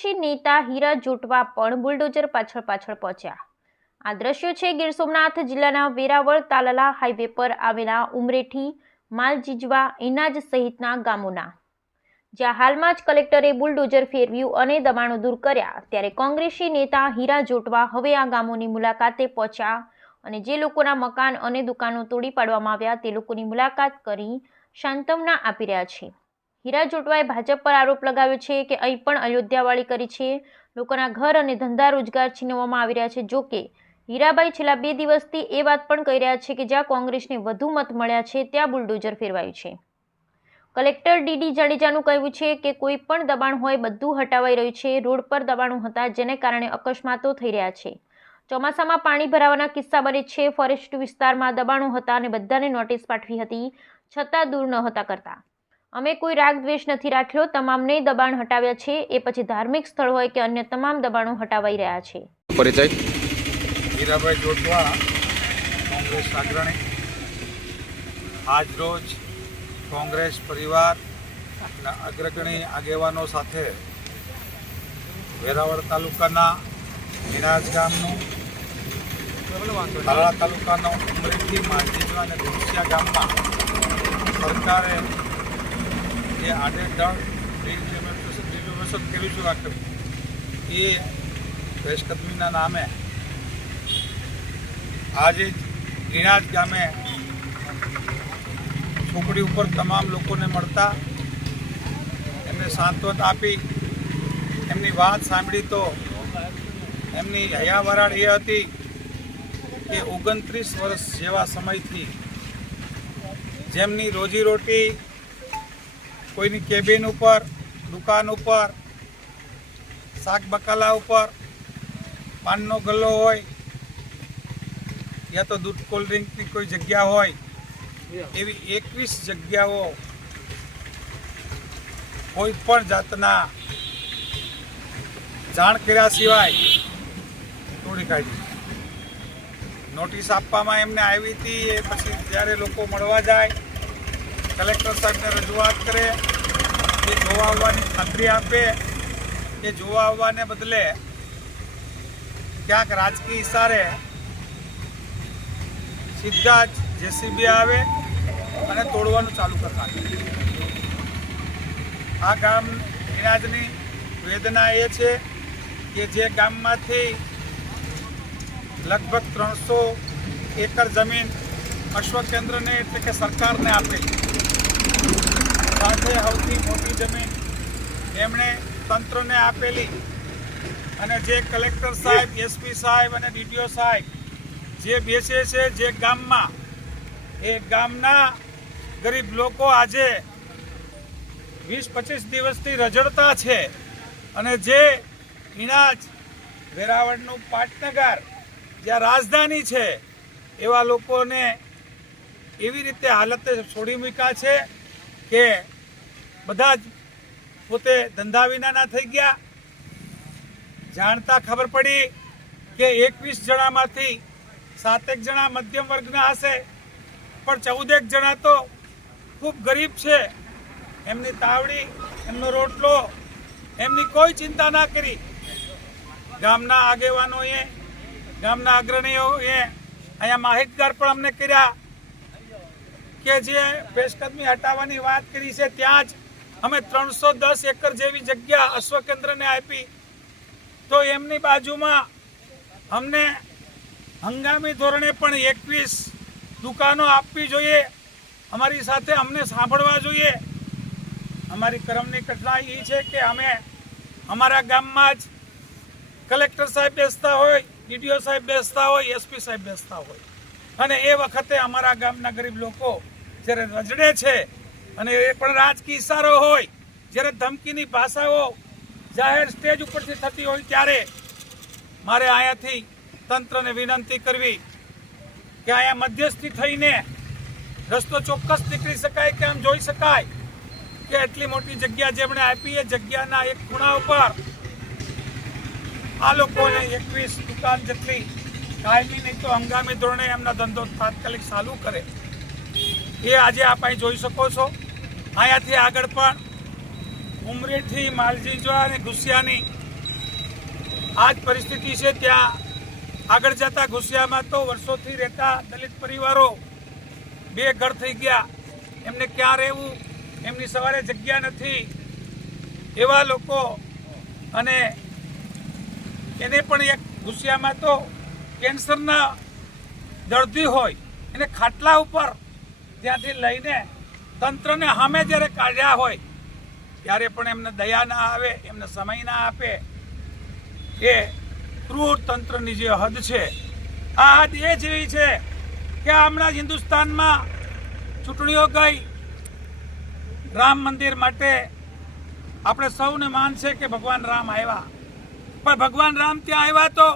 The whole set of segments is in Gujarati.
કોંગ્રેસી નેતા હીરા જોટવા પણ બુલડોઝર પાછળ પાછળ પહોંચ્યા. આ દ્રશ્યો છે, ગીર સોમનાથ જિલ્લાના વેરાવળ તાલાલા હાઈવે પર આવેલા ઉમરેઠી, માલજીજવા ઇનાજ સહિતના ગામોના. જ્યાં હાલમાં જ કલેક્ટરે બુલડોઝર ફેરવ્યું અને દબાણો દૂર કર્યા, ત્યારે કોંગ્રેસી નેતા હીરા જોટવા હવે આ ગામોની મુલાકાતે પહોંચ્યા અને જે લોકોના મકાન અને દુકાનો તોડી પાડવામાં આવ્યા તે લોકોની મુલાકાત કરી સાંત્વના આપી રહ્યા છે. હીરા જોટવાએ ભાજપ પર આરોપ લગાવ્યો છે કે અહીં પણ અયોધ્યાવાળી કરી છે. લોકોના ઘર અને ધંધા રોજગાર છીનવવામાં આવી રહ્યા છે. જો કે, હીરાબાઈ છેલ્લા બે દિવસથી એ વાત પણ કહી રહ્યા છે કે જ્યાં કોંગ્રેસને વધુ મત મળ્યા છે, ત્યાં બુલડોઝર ફેરવાયું છે. કલેક્ટર ડીડી જાડેજાનું કહેવું છે કે કોઈ પણ દબાણ હોય બધું હટાવાઈ રહ્યું છે. રોડ પર દબાણો હતા, જેને કારણે અકસ્માતો થઈ રહ્યા છે. ચોમાસામાં પાણી ભરાવાના કિસ્સા બને છે. ફોરેસ્ટ વિસ્તારમાં દબાણો હતા અને બધાને નોટિસ પાઠવી હતી. છતાં દૂર નહોતા હતા કરતા. અમે કોઈ રાગ દ્વેષ નથી રાખ્યો તમામને દબાણ હટાવ્યા છે. એ પછી ધાર્મિક સ્થળ હોય કે અન્ય તમામ દબાણો હટાવાઈ રહ્યા છે. પરિચય? હીરાભાઈ જોટવા કોંગ્રેસ અગ્રણી. આજરોજ કોંગ્રેસ પરિવારના અગ્રગણી આગેવાનો સાથે વેરાવળ તાલુકાના મિનાજ ગામનું તાલાળા તાલુકાનો ઉમરેઠી માલજીજવા અને ઘોસિયા ગામમાં સરકારે જે આડેધડ રિઝર્વેશન કર્યું છે આખું એ પેશકદમીના નામે આજે ગીણાજ ગામે છોકરી ઉપર તમામ લોકોને મળતા એમને સાંત્વન આપી, એમની વાત સાંભળી તો એમની હયાવરાળ એ હતી કે ઓગણત્રીસ વર્ષ જેવા સમયથી જેમની રોજીરોટી કોઈની કેબિન ઉપર દુકાન ઉપર શાક બકાલા ઉપર પાનનો ગલ્લો હોય યા તો દૂધ કોલ્ડ ડ્રિંકની કોઈ જગ્યા હોય એવી એકવીસ જગ્યાઓ કોઈ પણ જાતના જાણ કર્યા સિવાય તોડી કાઢી. નોટિસ આપવામાં એમને આવી હતી એ પછી જ્યારે લોકો મળવા જાય કલેક્ટર સાહેબને રજૂઆત કરે જોવા આવવાની ખાતરી આપે એ જોવા આવવાને બદલે ક્યાંક રાજકીય ઇશારે સીધા જ જેસીબી આવે અને તોડવાનું ચાલુ કરતા આ ગામ નિરાજની વેદના એ છે કે જે ગામમાંથી લગભગ ત્રણસો એકર જમીન અશ્વકેન્દ્રને એટલે કે સરકારને આપેલી. સાથે સૌથી મોટી જમીન એમણે તંત્રને આપેલી અને જે કલેક્ટર સાહેબ એસપી સાહેબ અને ડીડીઓ સાહેબ જે બેસે છે જે ગામમાં, એ ગામના ગરીબ લોકો આજે વીસ પચીસ દિવસથી રજડતા છે અને જે ઇનાજ વેરાવળનું પાટનગર જ્યાં રાજધાની છે, એવા લોકોને એવી રીતે હાલતે છોડી મૂક્યા છે કે બધા જ પોતે ધંધા વિનાના થઈ ગયા. જાણતા ખબર પડી કે એકવીસ જણામાંથી સાતેક જણા મધ્યમ વર્ગના હશે, પણ ચૌદેક જણા તો ખૂબ ગરીબ છે. એમની તાવડી, એમનો રોટલો, એમની કોઈ ચિંતા ના કરી. ગામના આગેવાનોએ, ગામના અગ્રણીઓએ અહીંયા માહિતગાર પણ અમને કર્યા કે જે પેશકદમી હટાવવાની વાત કરી છે, ત્યાં જ અમે ત્રણસો દસ એકર જેવી જગ્યા અશ્વકેન્દ્રને આપી. તો એમની બાજુમાં અમને હંગામી ધોરણે પણ એકવીસ દુકાનો આપવી જોઈએ. અમારી સાથે અમને સાંભળવા જોઈએ. અમારી કરમની ઘટના એ છે કે અમે અમારા ગામમાં જ કલેક્ટર સાહેબ બેસતા હોય, ડીડીઓ સાહેબ બેસતા હોય, એસપી સાહેબ બેસતા હોય. અને એ વખતે અમારા ગામના ગરીબ લોકો જ્યારે રજડે છે અને એ પણ રાજકીય ઇશારો હોય, જ્યારે ધમકીની ભાષાઓ જાહેર સ્ટેજ ઉપરથી થતી હોય ત્યારે મારે અહીંયાથી તંત્રને વિનંતી કરવી કે અહીંયા મધ્યસ્થી થઈને રસ્તો ચોક્કસ નીકળી શકાય કે આમ જોઈ શકાય કે એટલી મોટી જગ્યા જેમણે આપી એ જગ્યાના એક ખૂણા ઉપર આ લોકોને એકવીસ દુકાન જેટલી કાયમી નહીં તો હંગામી ધોરણે એમના ધંધો તાત્કાલિક ચાલુ કરે. એ આજે આપ અહીં જોઈ શકો છો. અહીંયાથી આગળ પણ ઉમરેઠી, માલજીજવા અને ગુસિયાની આ જ પરિસ્થિતિ છે. ત્યાં આગળ જતા ઘુસિયામાં તો વર્ષોથી રહેતા દલિત પરિવારો બે ઘર થઈ ગયા. એમને ક્યાં રહેવું? એમની સવારે જગ્યા નથી. એવા લોકો અને એને પણ એક ઘુસિયામાં તો કેન્સરના દર્દી હોય. એને ખાટલા ઉપર ત્યાંથી લઈને તંત્રને સામે જ્યારે કાઢ્યા હોય, ત્યારે પણ એમને દયા ના આવે, એમને સમય ના આપે. એ ક્રૂર તંત્રની જે હદ છે, આ હદ એ જેવી છે કે હમણાં હિન્દુસ્તાનમાં ચૂંટણીઓ ગઈ. રામ મંદિર માટે આપણે સૌને માન છે કે ભગવાન રામ આવ્યા. પણ ભગવાન રામ ત્યાં આવ્યા તો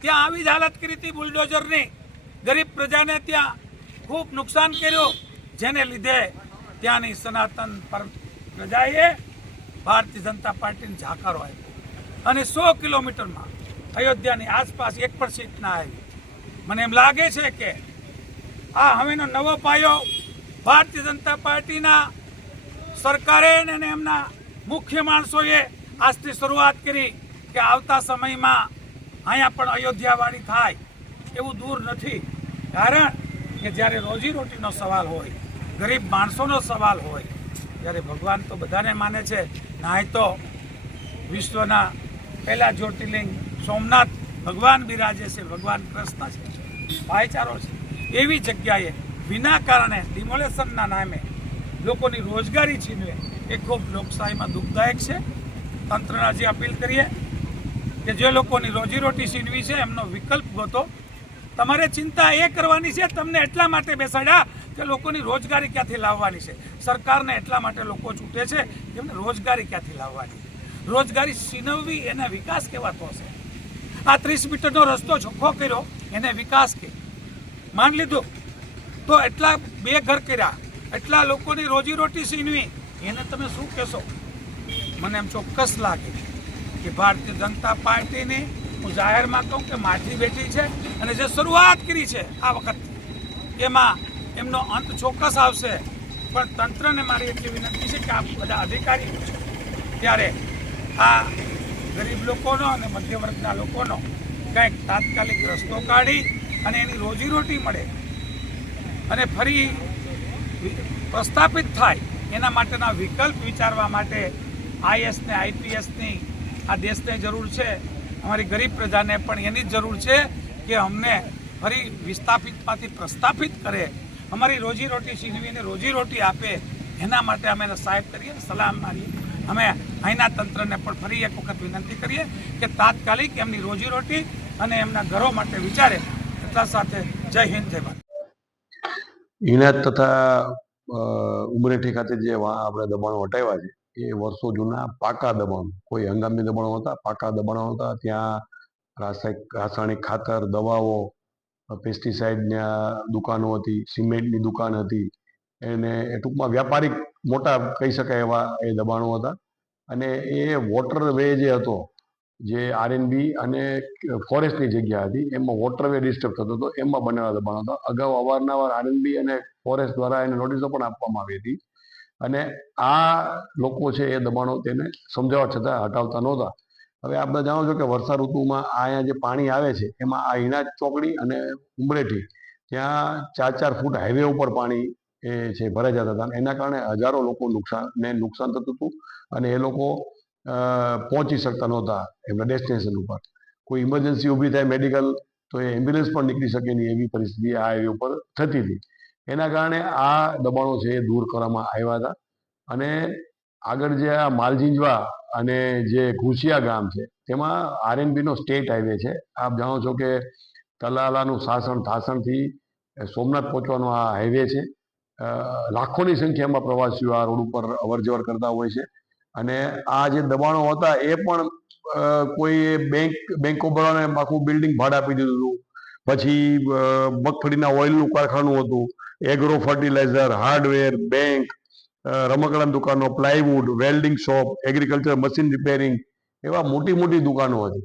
ત્યાં આવી જ હાલત કરી હતી બુલડોઝરની. ગરીબ પ્રજાને ત્યાં ખૂબ નુકસાન કર્યું. જેને લીધે ત્યાંની સનાતન પર પ્રજાએ ભારતીય જનતા પાર્ટીને જાકારો આપ્યો. અને સો કિલોમીટરમાં અયોધ્યાની આસપાસ એક પણ સીટ ના આવી. મને એમ લાગે છે કે આ હવેનો નવો પાયો ભારતીય જનતા પાર્ટીના સરકારે અને એમના મુખ્ય માણસોએ આજથી શરૂઆત કરી કે આવતા સમયમાં અહીંયા પણ અયોધ્યાવાળી થાય એવું દૂર નથી. કારણ કે જ્યારે રોજીરોટીનો સવાલ હોય ગરીબ માણસોનો સવાલ હોય ત્યારે ભગવાન તો બધાને માને છે નાય તો વિશ્વના પહેલા જ્યોતિર્લિંગ સોમનાથ ભગવાન બિરાજે છે, ભગવાન કૃષ્ણ છે. ભાઈચારો છે. એવી જગ્યાએ વિના કારણે ડિમોલેશનના નામે લોકોની રોજગારી છીનવે, એ ખૂબ લોકશાહીમાં દુઃખદાયક છે. તંત્રને હજી અપીલ કરીએ કે જે લોકોની રોજીરોટી છીનવી છે, એમનો વિકલ્પ ગોતો. તમારે ચિંતા એ કરવાની છે, તમને એટલા માટે બેસાડ્યા કે લોકોની રોજગારી ક્યાંથી લાવવાની છે? સરકારને એટલા માટે લોકો છૂટે છે, એમને રોજગારી ક્યાંથી લાવવાની? રોજગારી છીનવવી એને વિકાસ કહેવાતો હશે. આ ત્રીસ મીટરનો રસ્તો ચોખ્ખો કર્યો, એને વિકાસ કે. માન લીધું? તો એટલા બે ઘર કર્યા, એટલા લોકોની રોજીરોટી છીનવી, એને તમે શું કહેશો? મને એમ ચોક્કસ લાગે કે ભારતીય જનતા પાર્ટીની હું જાહેરમાં કહું કે માઠી બેઠી છે અને જે શરૂઆત કરી છે આ વખત, એમાં એમનો અંત ચોક્કસ આવશે. પણ તંત્રને મારી એટલી વિનંતી છે કે આ બધા અધિકારીઓ છે ત્યારે આ ગરીબ લોકોનો અને મધ્યવર્ગના લોકોનો કંઈક તાત્કાલિક રસ્તો કાઢી અને એની રોજીરોટી મળે અને ફરી પ્રસ્થાપિત થાય એના માટેના વિકલ્પ વિચારવા માટે આઈએસ ને આઈપીએસની આ દેશને જરૂર છે. અમારી ગરીબ પ્રજાને પણ એની જ જરૂર છે કે અમને ફરી વિસ્થાપિતમાંથી પ્રસ્થાપિત કરે અમારી રોજીરોટી છીનવીને રોજીરોટી આપે, એના માટે અમે એને સાહેબ કરીએ સલામ મારીએ. અમે અહીંના તંત્રને પણ ફરી એક વખત વિનંતી કરીએ કે તાત્કાલિક એમની રોજીરોટી અને એમના ઘરો માટે વિચારે. એટલા સાથે જય હિન્દ, જય ભારત. ઇનાયત તથા ઉમરેઠી ખાતે જે આપણે દબાણો હટાવ્યા છે, એ વર્ષો જૂના પાકા દબાણ. કોઈ હંગામી દબાણો હતા પાકા દબાણો હતા ત્યાં રાસાયણિક રાસાયણિક ખાતર, દવાઓ પેસ્ટિસાઇડની દુકાનો હતી સિમેન્ટની દુકાન હતી. એને એ ટૂંકમાં વ્યાપારિક મોટા કહી શકાય એવા એ દબાણો હતા. અને એ વોટરવે જે હતો, જે આરએનબી અને ફોરેસ્ટની જગ્યા હતી, એમાં વોટરવે ડિસ્ટર્બ થતો હતો. એમાં બનેલા દબાણો હતા. અગાઉ અવારનવાર આરએનબી અને ફોરેસ્ટ દ્વારા એને નોટિસો પણ આપવામાં આવી હતી. અને આ લોકો છે એ દબાણો તેને સમજાવવા છતાં હટાવતા નહોતા. હવે આપણે જાણો છો કે વર્ષા ઋતુમાં અહીંયા જે પાણી આવે છે, એમાં આ હિનાજ ચોકડી અને ઉમરેઠી, ત્યાં ચાર ચાર ફૂટ હાઈવે ઉપર પાણી એ છે, ભરાઈ જતા હતા એના કારણે હજારો લોકો નુકસાન, ને નુકસાન થતું હતું અને એ લોકો પહોંચી શકતા નહોતા એમના ડેસ્ટિનેશન ઉપર. કોઈ ઇમરજન્સી ઊભી થાય મેડિકલ તો એ એમ્બ્યુલન્સ પણ નીકળી શકે નહીં એવી પરિસ્થિતિ આ હાઈવે ઉપર થતી હતી. એના કારણે આ દબાણો છે એ દૂર કરવામાં આવ્યા હતા અને આગળ જે આ માલજીંજવા અને જે ઘુસિયા ગામ છે, તેમાં આરએનબી નો સ્ટેટ હાઈવે છે. આપ જાણો છો કે તલાલાનું સાસણ થાસણથી સોમનાથ પહોંચવાનો આ હાઈવે છે. લાખોની સંખ્યામાં પ્રવાસીઓ આ રોડ ઉપર અવર જવર કરતા હોય છે. અને આ જે દબાણો હતા, એ પણ કોઈ બેંક બેંક ઓફ બરોડાને આખું બિલ્ડિંગ ભાડે આપી દીધું હતું. પછી મગફળીના ઓઇલનું કારખાનું હતું. એગ્રો ફર્ટિલાઇઝર, હાર્ડવેર, બેંક રમકડાની દુકાનો plywood welding shop agriculture machine repairing એવા મોટી મોટી દુકાનો હતી.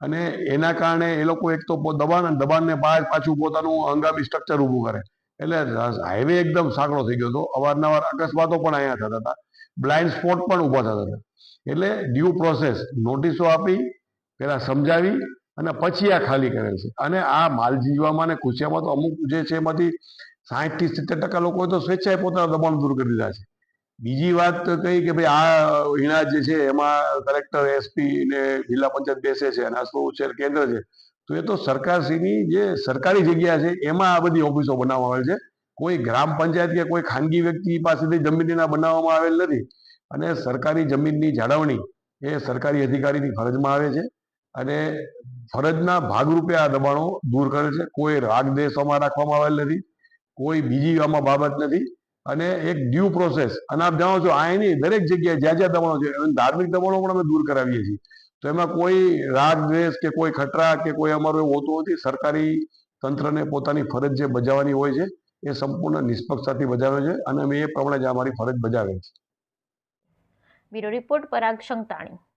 અને એના કારણે એ લોકો એક તો દબાણ દબાણને બહાર પાછું પોતાનું હંગામી સ્ટ્રક્ચર ઊભું કરે. એટલે હાઈવે એકદમ સાંકડો થઈ ગયો હતો. અવારનવાર અકસ્માતો પણ અહીંયા થતા હતા. બ્લાઇન્ડ સ્પોટ પણ ઊભા થતા હતા. એટલે ડ્યુ પ્રોસેસ નોટિસો આપી, પહેલાં સમજાવી અને પછી આ ખાલી કરેલ છે. અને આ માલ જીવવામાં અને ખુશીયામાં તો અમુક જે છે એમાંથી સાહીઠથી સિત્તેર ટકા લોકોએ તો સ્વેચ્છાએ પોતાના દબાણ દૂર કરી દીધા છે. બીજી વાત તો કઈ કે ભાઈ આ હિણા જે છે એમાં કલેક્ટર એસપી ને જિલ્લા પંચાયત બેસે છે અને અશ્વ ઉછેર કેન્દ્ર છે, તો એ તો સરકારશ્રીની જે સરકારી જગ્યા છે એમાં આ બધી ઓફિસો બનાવવામાં આવેલ છે. કોઈ ગ્રામ પંચાયત કે કોઈ ખાનગી વ્યક્તિ પાસેથી જમીનના બનાવવામાં આવેલ નથી અને સરકારી જમીનની જાળવણી એ સરકારી અધિકારીની ફરજમાં આવે છે અને ફરજના ભાગરૂપે આ દબાણો દૂર કરે છે. કોઈ રાગ દેશોમાં રાખવામાં આવેલ નથી, કોઈ બીજી આમાં બાબત નથી. અને એક ડ્યુ પ્રોસેસ અને આપ જાણો છો, આ એની દરેક જગ્યાએ જ્યાં જ્યાં દબાણો છે ધાર્મિક દબાણો પણ અમે દૂર કરાવીએ છીએ. તો એમાં કોઈ રાગ, દ્વેષ કે કોઈ ખતરા કે કોઈ અમારું એવું હોતું નથી, સરકારી તંત્રને પોતાની ફરજ જે બજાવવાની હોય છે, એ સંપૂર્ણ નિષ્પક્ષતાથી બજાવે છે. અને અમે એ પ્રમાણે જ અમારી ફરજ બજાવે છે. Bureau report Parag Santani.